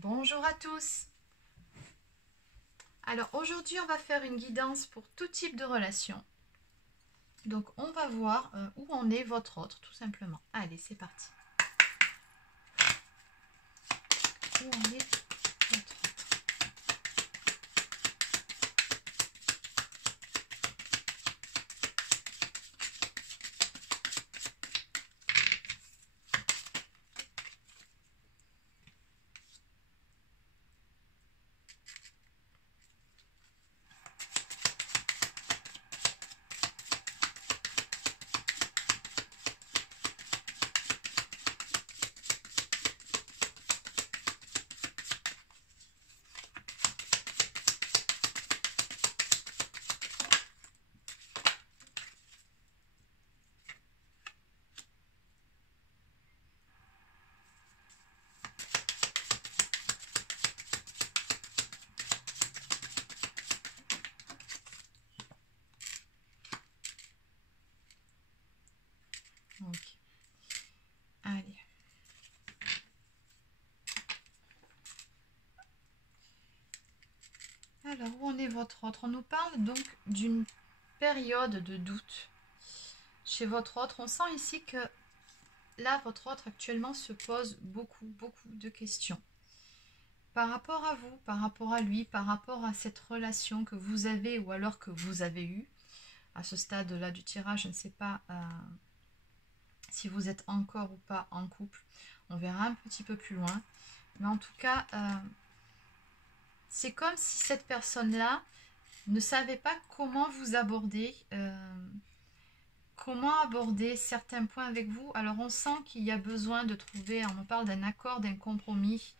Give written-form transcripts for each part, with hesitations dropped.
Bonjour à tous. Alors aujourd'hui on va faire une guidance pour tout type de relation. Donc on va voir où en est votre autre tout simplement. Allez, c'est parti. Où en est votre autre? Ok. Allez. Alors, où en est votre autre? On nous parle donc d'une période de doute chez votre autre. On sent ici que là, votre autre actuellement se pose beaucoup de questions. Par rapport à vous, par rapport à lui, par rapport à cette relation que vous avez ou alors que vous avez eue. À ce stade-là du tirage, je ne sais pas si vous êtes encore ou pas en couple. On verra un petit peu plus loin. Mais en tout cas, c'est comme si cette personne-là ne savait pas comment vous aborder, comment aborder certains points avec vous. Alors on sent qu'il y a besoin de trouver, on me parle d'un accord, d'un compromis,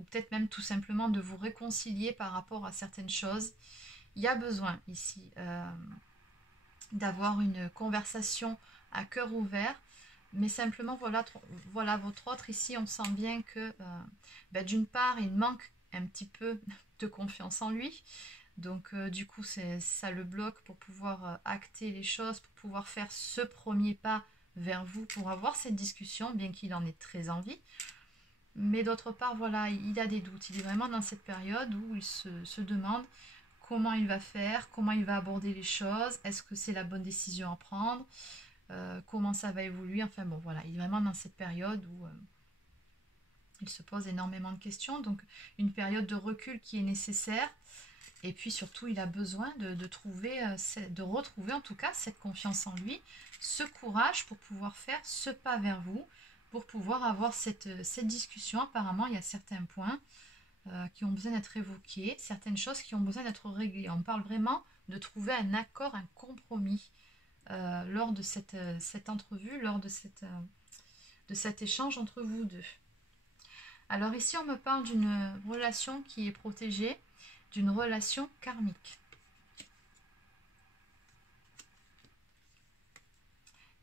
ou peut-être même tout simplement de vous réconcilier par rapport à certaines choses. Il y a besoin ici d'avoir une conversation à cœur ouvert, mais simplement voilà votre autre ici, on sent bien que d'une part il manque un petit peu de confiance en lui, donc du coup ça le bloque pour pouvoir acter les choses, pour pouvoir faire ce premier pas vers vous, pour avoir cette discussion, bien qu'il en ait très envie. Mais d'autre part, voilà, il a des doutes. Il est vraiment dans cette période où il se demande comment il va faire, comment il va aborder les choses, est-ce que c'est la bonne décision à prendre, comment ça va évoluer. Enfin bon, voilà, il est vraiment dans cette période où il se pose énormément de questions. Donc une période de recul qui est nécessaire. Et puis surtout, il a besoin de retrouver en tout cas cette confiance en lui, ce courage pour pouvoir faire ce pas vers vous, pour pouvoir avoir cette discussion. Apparemment, il y a certains points qui ont besoin d'être évoqués, certaines choses qui ont besoin d'être réglées. On parle vraiment de trouver un accord, un compromis lors de cette entrevue, lors de cet échange entre vous deux. Alors ici, on me parle d'une relation qui est protégée, d'une relation karmique.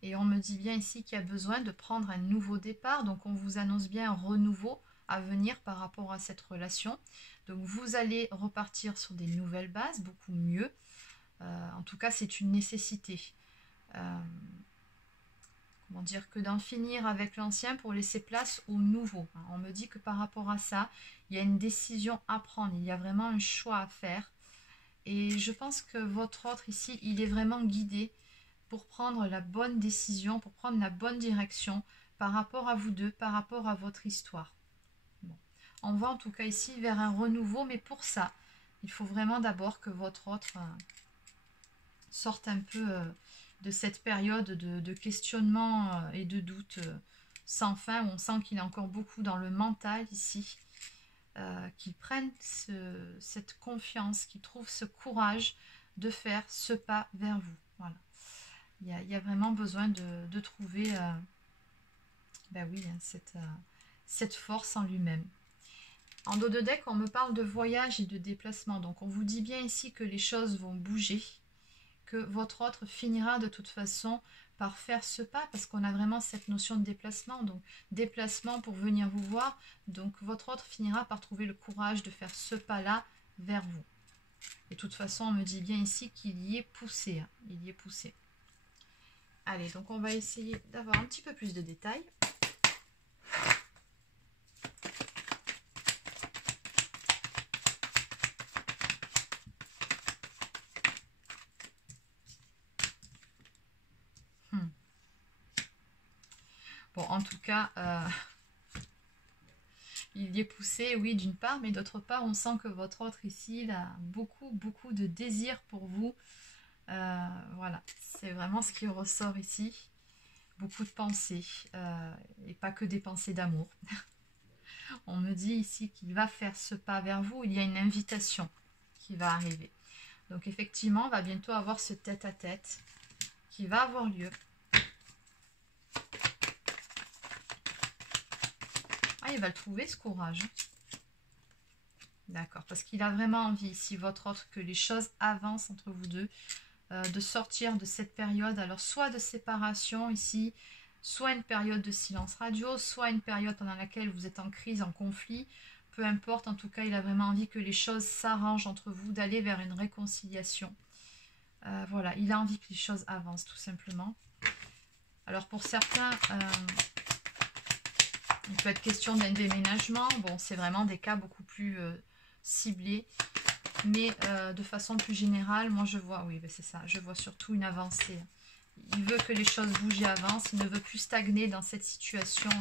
Et on me dit bien ici qu'il y a besoin de prendre un nouveau départ. Donc on vous annonce bien un renouveau à venir par rapport à cette relation. Donc vous allez repartir sur des nouvelles bases, beaucoup mieux. En tout cas, c'est une nécessité. Comment dire, que d'en finir avec l'ancien pour laisser place au nouveau. On me dit que par rapport à ça, il y a une décision à prendre. Il y a vraiment un choix à faire. Et je pense que votre autre ici, il est vraiment guidé pour prendre la bonne décision, pour prendre la bonne direction par rapport à vous deux, par rapport à votre histoire. Bon. On va en tout cas ici vers un renouveau, mais pour ça, il faut vraiment d'abord que votre autre sorte un peu de cette période de questionnement et de doute sans fin, où on sent qu'il est encore beaucoup dans le mental ici, qu'il prenne cette confiance, qu'il trouve ce courage de faire ce pas vers vous. Voilà. Il y a vraiment besoin de trouver cette force en lui-même. En dos de deck, on me parle de voyage et de déplacement. Donc on vous dit bien ici que les choses vont bouger, que votre autre finira de toute façon par faire ce pas, parce qu'on a vraiment cette notion de déplacement. Donc déplacement pour venir vous voir. Donc votre autre finira par trouver le courage de faire ce pas-là vers vous. Et de toute façon, on me dit bien ici qu'il y est poussé. Hein. Il y est poussé. Allez, donc on va essayer d'avoir un petit peu plus de détails. Bon, en tout cas, il y est poussé, oui, d'une part, mais d'autre part, on sent que votre autre ici, il a beaucoup, beaucoup de désir pour vous. Voilà, c'est vraiment ce qui ressort ici. Beaucoup de pensées, et pas que des pensées d'amour. On me dit ici qu'il va faire ce pas vers vous, il y a une invitation qui va arriver. Donc effectivement, on va bientôt avoir ce tête-à-tête qui va avoir lieu. Ah, il va le trouver, ce courage. D'accord, parce qu'il a vraiment envie ici, votre autre, que les choses avancent entre vous deux, de sortir de cette période, alors soit de séparation ici, soit une période de silence radio, soit une période pendant laquelle vous êtes en crise, en conflit, peu importe, en tout cas, il a vraiment envie que les choses s'arrangent entre vous, d'aller vers une réconciliation. Voilà, il a envie que les choses avancent, tout simplement. Alors, pour certains, il peut être question d'un déménagement. Bon, c'est vraiment des cas beaucoup plus ciblés. Mais de façon plus générale, moi je vois, oui, ben c'est ça, je vois surtout une avancée. Il veut que les choses bougent et avancent, il ne veut plus stagner dans cette situation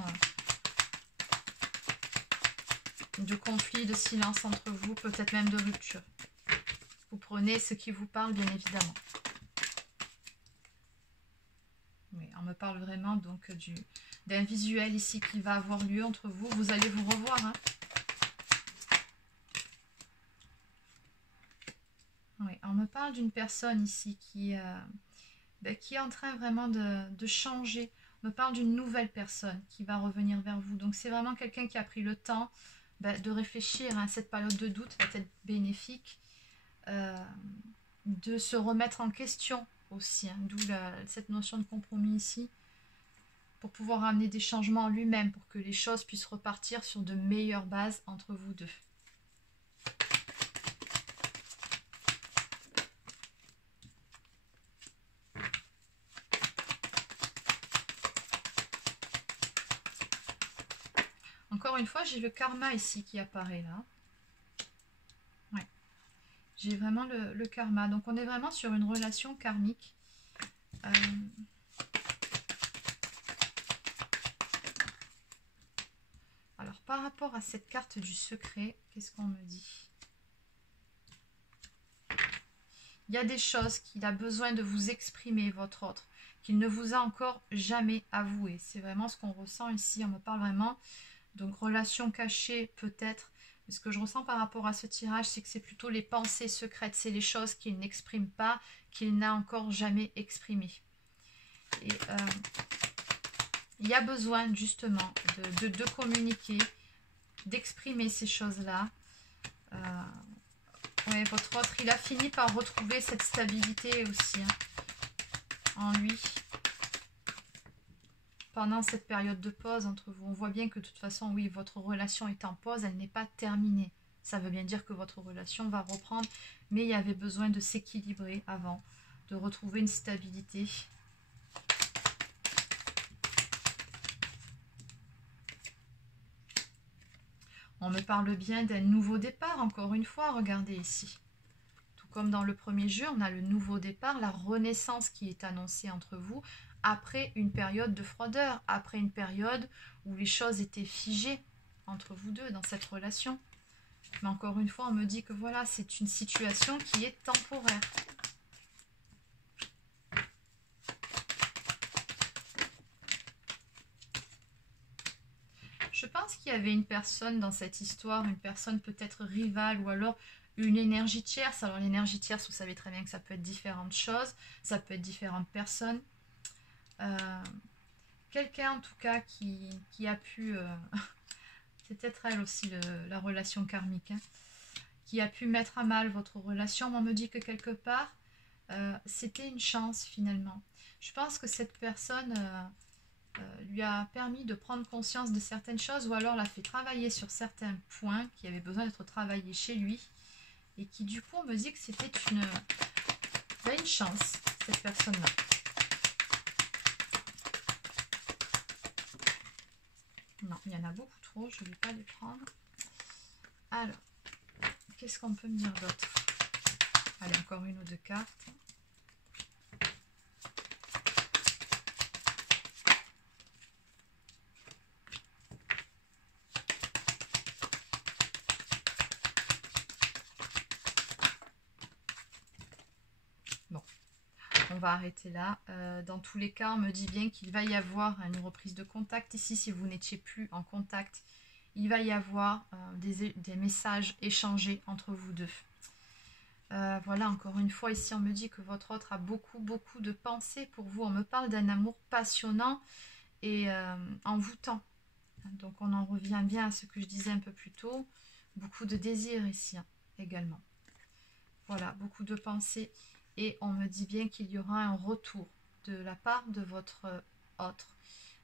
de conflit, de silence entre vous, peut-être même de rupture. Vous prenez ce qui vous parle, bien évidemment. Oui, on me parle vraiment donc d'un visuel ici qui va avoir lieu entre vous. Vous allez vous revoir, hein. Oui, on me parle d'une personne ici qui est en train vraiment de changer. On me parle d'une nouvelle personne qui va revenir vers vous. Donc c'est vraiment quelqu'un qui a pris le temps de réfléchir, hein. Cette période de doute va être bénéfique. De se remettre en question aussi, hein, d'où cette notion de compromis ici, pour pouvoir amener des changements en lui-même, pour que les choses puissent repartir sur de meilleures bases entre vous deux. Encore une fois, j'ai le karma ici qui apparaît là. Ouais. J'ai vraiment le karma. Donc on est vraiment sur une relation karmique. Alors par rapport à cette carte du secret, qu'est-ce qu'on me dit? Il y a des choses qu'il a besoin de vous exprimer, votre autre, qu'il ne vous a encore jamais avoué. C'est vraiment ce qu'on ressent ici. On me parle vraiment. Donc relation cachée peut-être. Mais ce que je ressens par rapport à ce tirage, c'est que c'est plutôt les pensées secrètes. C'est les choses qu'il n'exprime pas, qu'il n'a encore jamais exprimées. Et il y a besoin justement de communiquer, d'exprimer ces choses-là. Ouais, votre autre, il a fini par retrouver cette stabilité aussi, hein, en lui. Pendant cette période de pause entre vous, on voit bien que de toute façon, oui, votre relation est en pause, elle n'est pas terminée. Ça veut bien dire que votre relation va reprendre, mais il y avait besoin de s'équilibrer avant, de retrouver une stabilité. On me parle bien d'un nouveau départ, encore une fois, regardez ici. Tout comme dans le premier jeu, on a le nouveau départ, la renaissance qui est annoncée entre vous, après une période de froideur, après une période où les choses étaient figées entre vous deux dans cette relation. Mais encore une fois, on me dit que voilà, c'est une situation qui est temporaire. Je pense qu'il y avait une personne dans cette histoire, une personne peut-être rivale ou alors une énergie tierce. Alors l'énergie tierce, vous savez très bien que ça peut être différentes choses, ça peut être différentes personnes. Quelqu'un en tout cas qui a pu, c'est peut-être elle aussi la relation karmique, hein, qui a pu mettre à mal votre relation. On me dit que quelque part, c'était une chance finalement. Je pense que cette personne lui a permis de prendre conscience de certaines choses ou alors l'a fait travailler sur certains points qui avaient besoin d'être travaillés chez lui et qui du coup on me dit que c'était une chance, cette personne-là. Non, il y en a beaucoup trop, je ne vais pas les prendre. Alors, qu'est-ce qu'on peut me dire d'autre? Allez, encore une ou deux cartes. va arrêter là. Dans tous les cas, on me dit bien qu'il va y avoir une reprise de contact ici. Si vous n'étiez plus en contact, il va y avoir des messages échangés entre vous deux. Voilà, encore une fois, ici, on me dit que votre autre a beaucoup de pensées pour vous. On me parle d'un amour passionnant et envoûtant. Donc, on en revient bien à ce que je disais un peu plus tôt. Beaucoup de désir ici, hein, également. Voilà, beaucoup de pensées. Et on me dit bien qu'il y aura un retour de la part de votre autre,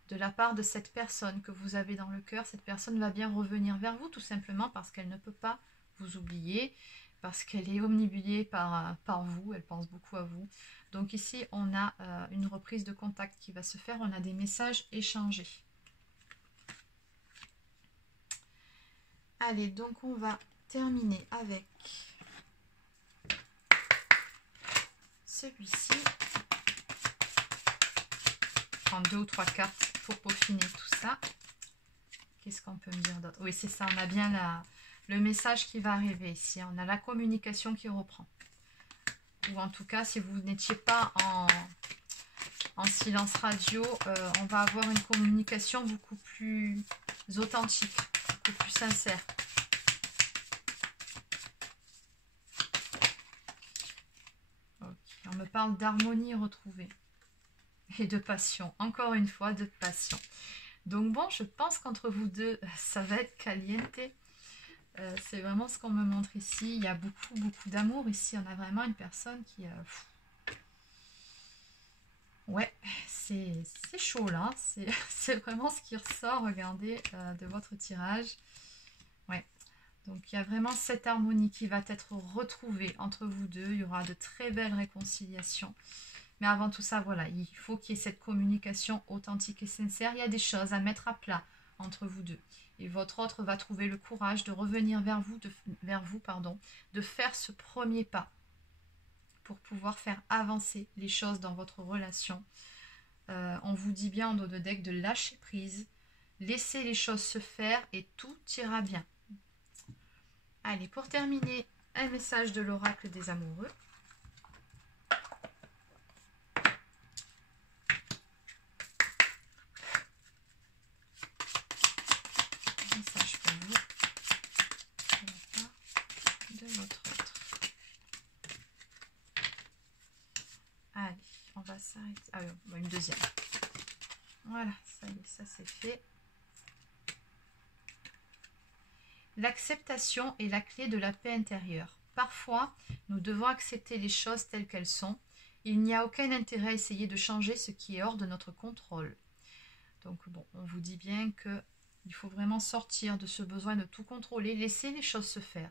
de la part de cette personne que vous avez dans le cœur. Cette personne va bien revenir vers vous, tout simplement parce qu'elle ne peut pas vous oublier, parce qu'elle est omnibulée par vous, elle pense beaucoup à vous. Donc ici, on a une reprise de contact qui va se faire, on a des messages échangés. Allez, donc on va terminer avec celui-ci. Prendre 2 ou 3 cartes pour peaufiner tout ça. Qu'est-ce qu'on peut me dire d'autre? Oui, c'est ça, on a bien le message qui va arriver ici. On a la communication qui reprend. Ou en tout cas, si vous n'étiez pas en silence radio, on va avoir une communication beaucoup plus authentique, beaucoup plus sincère. Okay. On me parle d'harmonie retrouvée et de passion. Encore une fois, de passion. Donc bon, je pense qu'entre vous deux, ça va être caliente. C'est vraiment ce qu'on me montre ici. Il y a beaucoup d'amour ici. On a vraiment une personne qui... ouais, c'est chaud là. C'est vraiment ce qui ressort, regardez, de votre tirage. Ouais. Donc il y a vraiment cette harmonie qui va être retrouvée entre vous deux. Il y aura de très belles réconciliations. Mais avant tout ça, voilà, il faut qu'il y ait cette communication authentique et sincère. Il y a des choses à mettre à plat entre vous deux. Et votre autre va trouver le courage de revenir vers vous, de faire ce premier pas pour pouvoir faire avancer les choses dans votre relation. On vous dit bien en dos de deck de lâcher prise, laisser les choses se faire et tout ira bien. Allez, pour terminer, un message de l'oracle des amoureux. Message pour vous de la part de votre autre. Allez, on va s'arrêter. Ah oui, une deuxième. Voilà, ça y est, ça c'est fait. L'acceptation est la clé de la paix intérieure. Parfois, nous devons accepter les choses telles qu'elles sont. Il n'y a aucun intérêt à essayer de changer ce qui est hors de notre contrôle. Donc bon, on vous dit bien que il faut vraiment sortir de ce besoin de tout contrôler, laisser les choses se faire.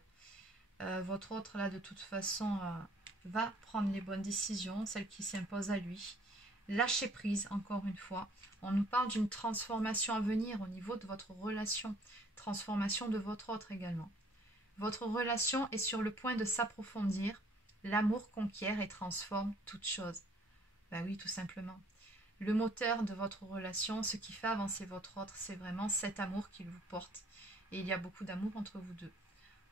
Votre autre, là, de toute façon, va prendre les bonnes décisions, celles qui s'imposent à lui. Lâcher prise, encore une fois. On nous parle d'une transformation à venir au niveau de votre relation. Transformation de votre autre également. Votre relation est sur le point de s'approfondir. L'amour conquiert et transforme toute chose. Ben oui, tout simplement. Le moteur de votre relation, ce qui fait avancer votre autre, c'est vraiment cet amour qu'il vous porte. Et il y a beaucoup d'amour entre vous deux.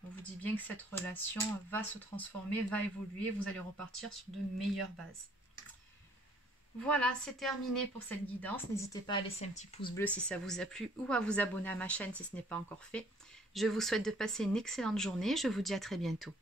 On vous dit bien que cette relation va se transformer, va évoluer. Vous allez repartir sur de meilleures bases. Voilà, c'est terminé pour cette guidance. N'hésitez pas à laisser un petit pouce bleu si ça vous a plu ou à vous abonner à ma chaîne si ce n'est pas encore fait. Je vous souhaite de passer une excellente journée. Je vous dis à très bientôt.